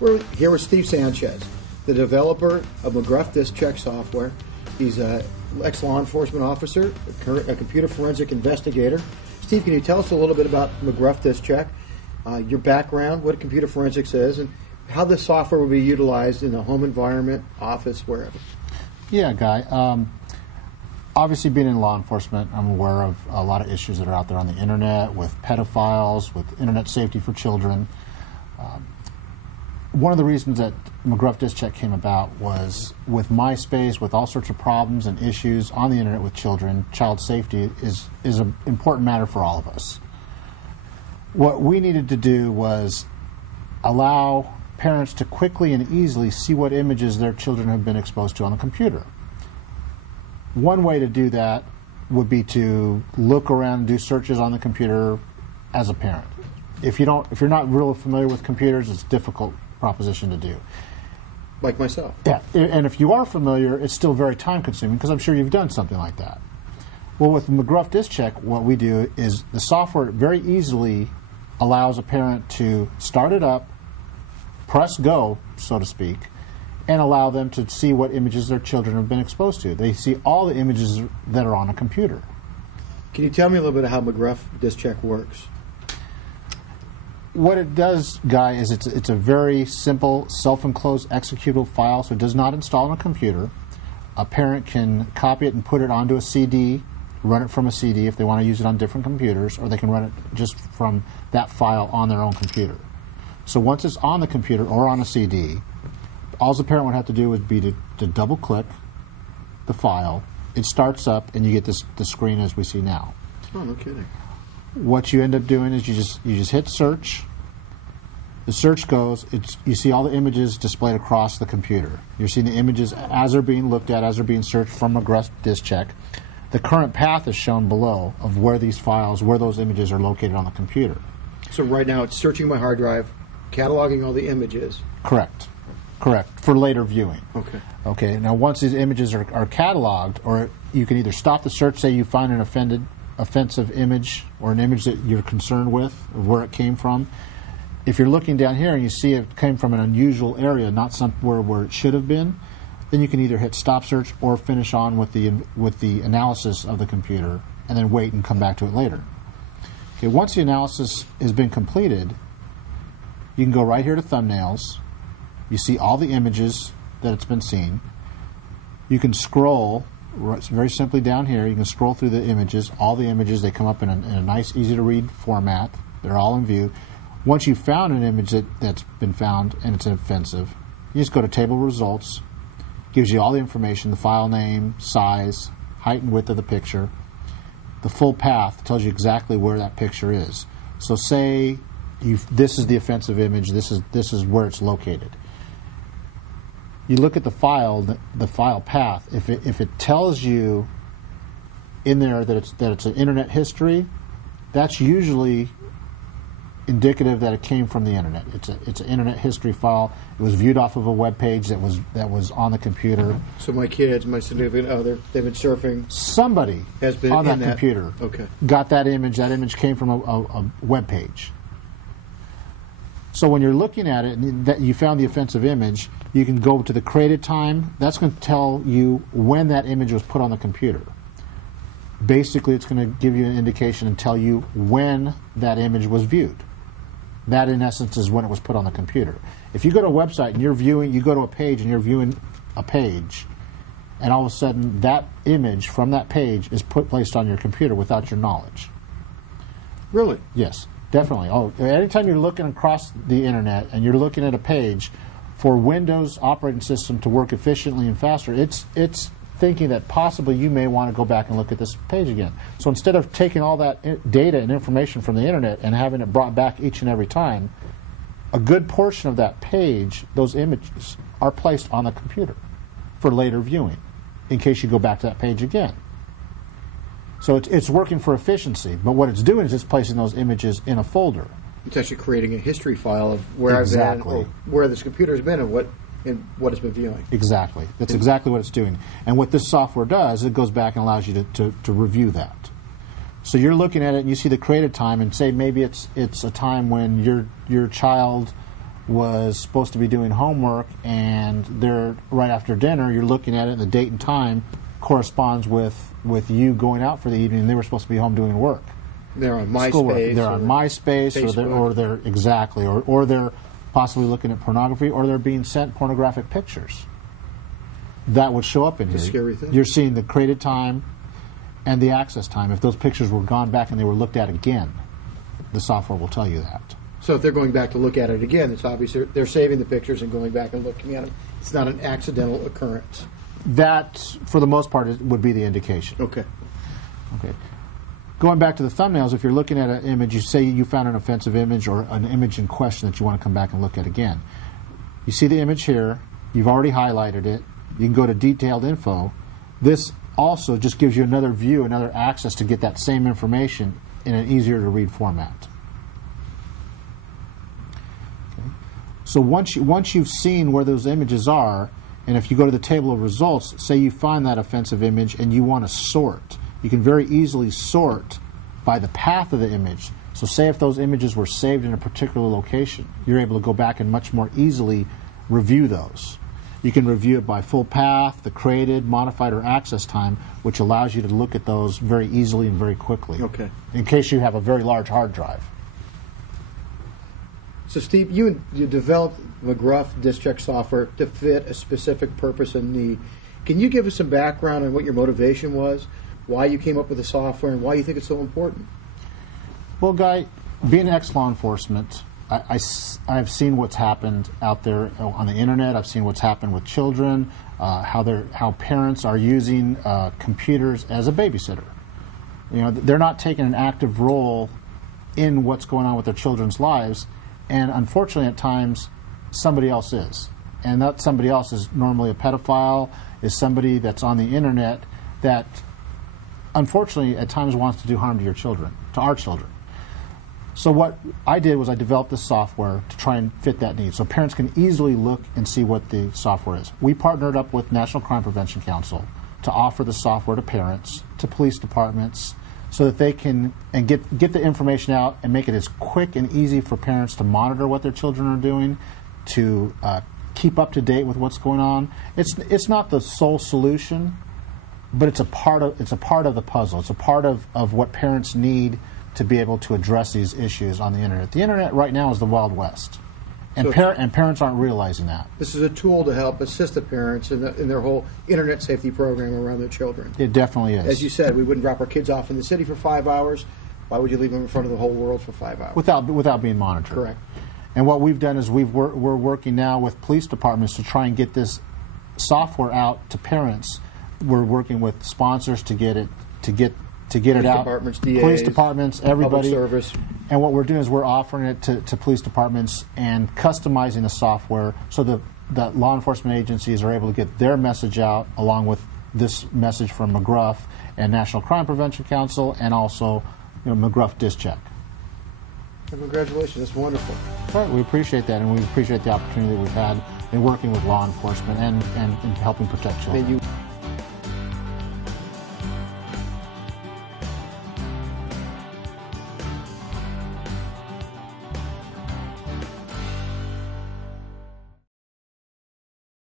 We're here with Steve Sanchez, the developer of McGruff Disk Check software. He's an ex-law enforcement officer, a computer forensic investigator. Steve, can you tell us a little bit about McGruff Disk Check, your background, what computer forensics is, and how this software will be utilized in a home environment, office, wherever? Yeah, Guy. Obviously, being in law enforcement, I'm aware of a lot of issues that are out there on the internet with pedophiles, with internet safety for children. One of the reasons that McGruff Disk Check came about was with MySpace, with all sorts of problems and issues on the internet with children, child safety is an important matter for all of us. What we needed to do was allow parents to quickly and easily see what images their children have been exposed to on the computer. One way to do that would be to look around and do searches on the computer as a parent. If you're not really familiar with computers, it's a difficult proposition to do. Like myself. Yeah, and if you are familiar, it's still very time consuming because I'm sure you've done something like that. Well, with McGruff Disk Check, what we do is the software very easily allows a parent to start it up, press go, so to speak, and allow them to see what images their children have been exposed to. They see all the images that are on a computer. Can you tell me a little bit of how McGruff Disk Check works? What it does, Guy, is it's a very simple self-enclosed executable file, so it does not install on a computer. A parent can copy it and put it onto a CD, run it from a CD if they want to use it on different computers, or they can run it just from that file on their own computer. So once it's on the computer or on a CD, all the parent would have to do would be to double-click the file. It starts up, and you get the screen as we see now. Oh, no kidding. What you end up doing is you just hit search. The search goes, you see all the images displayed across the computer. You're seeing the images as they're being looked at, as they're being searched from McGruff Disk Check. The current path is shown below of where these files, where those images are located on the computer. So right now it's searching my hard drive, cataloging all the images. Correct. For later viewing. Okay. Now once these images are cataloged, or you can either stop the search, say you find an offensive image or an image that you're concerned with, of where it came from. If you're looking down here and you see it came from an unusual area, not somewhere where it should have been, then you can either hit stop search or finish on with the analysis of the computer and then wait and come back to it later. Okay, once the analysis has been completed, you can go right here to thumbnails. You see all the images that it's been seen. You can scroll very simply down here. You can scroll through the images. All the images, they come up in a nice, easy-to-read format. They're all in view. Once you've found an image that's been found and it's offensive, you just go to Table Results. Gives you all the information, the file name, size, height and width of the picture. The full path tells you exactly where that picture is. So say this is the offensive image, this is where it's located. You look at the file path. If it tells you in there that it's an internet history, that's usually indicative that it came from the internet. It's an internet history file. It was viewed off of a web page that was on the computer. So my kids, my significant other, they've been surfing. Somebody has been on that computer. Okay. Got that image. That image came from a web page. So when you're looking at it and that you found the offensive image, you can go to the created time. That's going to tell you when that image was put on the computer. Basically, it's going to give you an indication and tell you when that image was viewed. That, in essence, is when it was put on the computer. If you go to a website and you go to a page and you're viewing a page, and all of a sudden that image from that page is placed on your computer without your knowledge. Really? Yes, definitely. Oh, anytime you're looking across the internet and you're looking at a page, for Windows operating system to work efficiently and faster, it's thinking that possibly you may want to go back and look at this page again. So instead of taking all that data and information from the internet and having it brought back each and every time, a good portion of that page, those images, are placed on the computer for later viewing in case you go back to that page again. So it's working for efficiency, but what it's doing is it's placing those images in a folder. It's actually creating a history file of where I've been, or where this computer's been, and what it's been viewing. Exactly. That's exactly what it's doing. And what this software does, it goes back and allows you to review that. So you're looking at it and you see the created time, and say maybe it's a time when your child was supposed to be doing homework, and they're right after dinner, you're looking at it, and the date and time corresponds with you going out for the evening, and they were supposed to be home doing work. They're on MySpace. Schoolwork. They're on MySpace, or they're exactly, or they're possibly looking at pornography, or they're being sent pornographic pictures. That would show up in here. Scary thing. You're seeing the created time and the access time. If those pictures were gone back and they were looked at again, the software will tell you that. So if they're going back to look at it again, it's obvious they're saving the pictures and going back and looking at them. It's not an accidental occurrence. That, for the most part, would be the indication. Okay. Okay. Going back to the thumbnails, if you're looking at an image, you say you found an offensive image or an image in question that you want to come back and look at again. You see the image here. You've already highlighted it. You can go to detailed info. This also just gives you another view, another access to get that same information in an easier to read format. Okay. So once you've seen where those images are, and if you go to the table of results, say you find that offensive image and you want to sort, you can very easily sort by the path of the image. So say if those images were saved in a particular location, you're able to go back and much more easily review those. You can review it by full path, the created, modified, or access time, which allows you to look at those very easily and very quickly. Okay. In case you have a very large hard drive. So Steve, you developed McGruff disk check software to fit a specific purpose and need. Can you give us some background on what your motivation was, why you came up with the software, and why you think it's so important? Well, Guy, being ex-law enforcement, I've seen what's happened out there on the internet. I've seen what's happened with children, how parents are using computers as a babysitter. You know, they're not taking an active role in what's going on with their children's lives, and unfortunately, at times, somebody else is. And that somebody else is normally a pedophile, is somebody that's on the internet that, unfortunately, at times wants to do harm to your children, to our children. So what I did was I developed this software to try and fit that need, so parents can easily look and see what the software is. We partnered up with National Crime Prevention Council to offer the software to parents, to police departments, so that they can get the information out and make it as quick and easy for parents to monitor what their children are doing, to keep up to date with what's going on. It's not the sole solution, but it's a part of the puzzle. It's a part of what parents need to be able to address these issues on the internet. The internet right now is the Wild West, and parents aren't realizing that. This is a tool to help assist the parents in their whole internet safety program around their children. It definitely is. As you said, we wouldn't drop our kids off in the city for 5 hours. Why would you leave them in front of the whole world for 5 hours? Without being monitored. Correct. And what we've done is we're working now with police departments to try and get this software out to parents. We're working with sponsors to get it out. Departments, DAs, police departments, everybody. Public service. And what we're doing is we're offering it to police departments and customizing the software so that law enforcement agencies are able to get their message out along with this message from McGruff and National Crime Prevention Council, and also McGruff Disk Check. And congratulations, that's wonderful. All right, we appreciate that, and we appreciate the opportunity that we've had in working with law enforcement and in helping protect children.